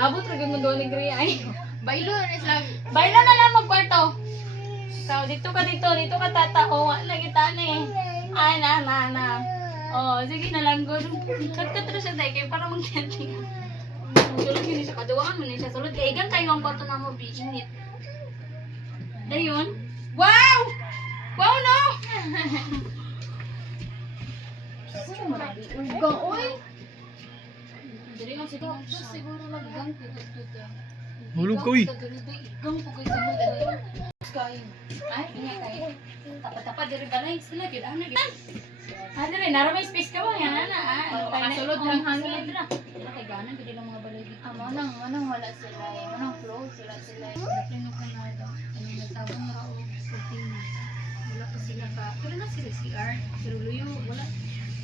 Abot ra gyud mo do ni Gri ay. Bailo na sila. Baila na lang magkwarto. Ikaw dito ka tata. O wala kita ni. Ay na. Oh, sige na lang gud. Kat siya dai kay para mag-chatting. Sulod yun siya kaduwaan mo ni siya sulod kay igan kayo ang kwarto na mo biinit. Dayon. Wow! Wow no. Ugang, oy. Diri ang siguro lang Hulog ko eh. Gang po kayo sa mga kain. Ay, ingay kayo. Tapa-tapa diri balay sila gyud ana gyud. Ano rin, nara may space ka ba yan ana ah. Makasulod lang hangin. Kay gana gyud lang mga balay dito. Manang wala sila. Manang flow sila. Daplin ko na daw. Ano nagtabang ra og protein. Wala pa sila ka. Pero na sila CR. Pero luyo wala.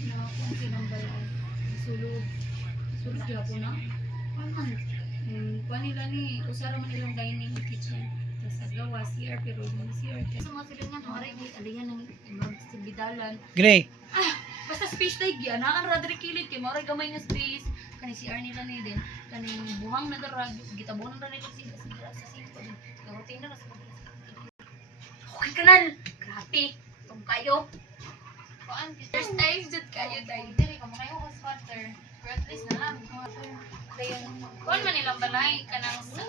Nakakong silang balay. Sulod gyapon na. Paman. Kuha nila ni, usara man nilang dining kitchen. Tapos agawa, CR, pero yung CR. Sa mga sila nga, maray, alihan ng magsibidalan. Gray. Basta space tayo, anaan radri kilid, kay maray gamay nga space. Kani CR nila ni din. Kani buhang na darag, gitabunan na nila sa singko. Routine na sa pagkakas. Okay, kanal! Grabe! Itong kayo. First time, jud kayo tayo. Dili ka makayo ko sweater. Pero at least na lang. Kuhan man nilang balay, kanang sa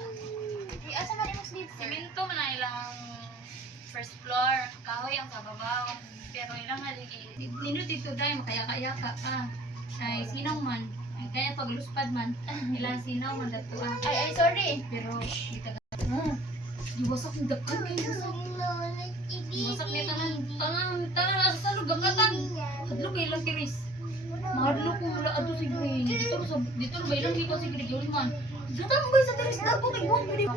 Asa man imong sleep? simento man na ilang first floor, kahoy ang kababaw. Pero ilang haligi, nino dito dahil makaya-kaya ka pa. Ay sinaw man, ay kaya pagluspad man, ilang sinaw man dato ah. Ay, sorry. Pero dito ka. Iwasak ng dapat kayo. Iwasak niya tangan sa lugang katang. Hadlo kayo lang kiris. Mahadlo ko wala ato si Green. Dito ba ilang dito si Green yun man. Dito ba sa teres dato kay buwang pwede.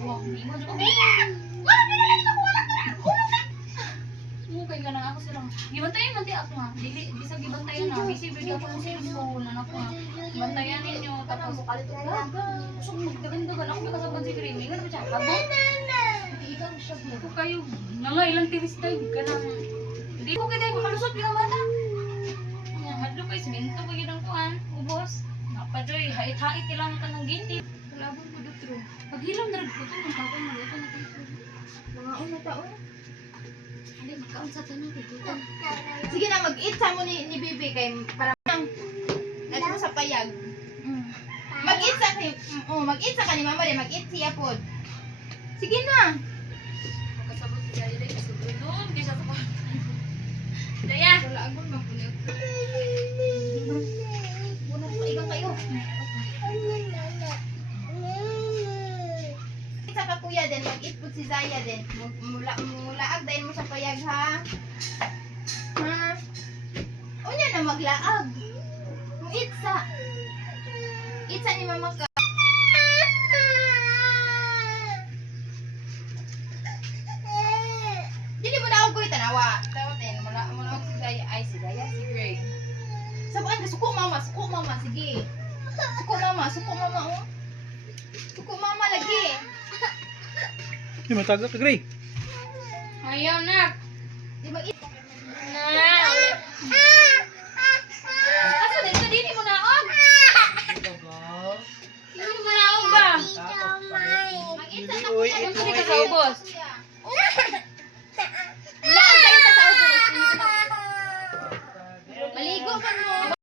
Buwang ni mo. Kay ganang ako silang. Gibantayan man ti ako nga. Dili bisag gibantayan na. Busy big ako ng cellphone na ako nga. Bantayan ninyo tapos usok magdagan-dagan ako kasabot si Green. Ingat mo siya. Ako kayo. Nga ilang tiris tayo kanang hindi ko kita makalusot yung bata. Hadlo kayo, siminto ko yun ang kuhan, ubos. Napadoy, hait-hait ilang ka ng ginti. Kalabang ko dito. Paghilang na rin ko ito, ng kapag maluto na dito. Mga una taon. Hindi, magkaon sa tanan dito. Sige na, mag-eat sa mo ni Bibi kay para natin mo sa payag. Mag-eat sa ka ni Mama rin, mag-eat siya po. Sige na. Magkasabot si Jari Day, kasi doon, kaysa sa kwarto. Daya! Wala agad mapulit. Bunod pa, igang kayo. Sa ka kuya din, mag-eat po si Zaya din. Mulaag dahil mo sa payag ha. Ha? Unya na maglaag. Eat sa ni Mama ka. Dili mo na ako kuya tanawa. Tawatin, mula ako si Zaya. Ay, si Zaya, si Greg. Sabuan ka, suko mama, sige. Suko mama, oh. Suko mama lagi. Hindi matagak ka, Gray. Ayaw na! Di ba Na! Asa din ka, dili mo na og! Dili mo na og ba? Mag-eat sa Uy, kuya. Ano ka sa ubos? Laag tayo sa ubos. Maligo pa mo.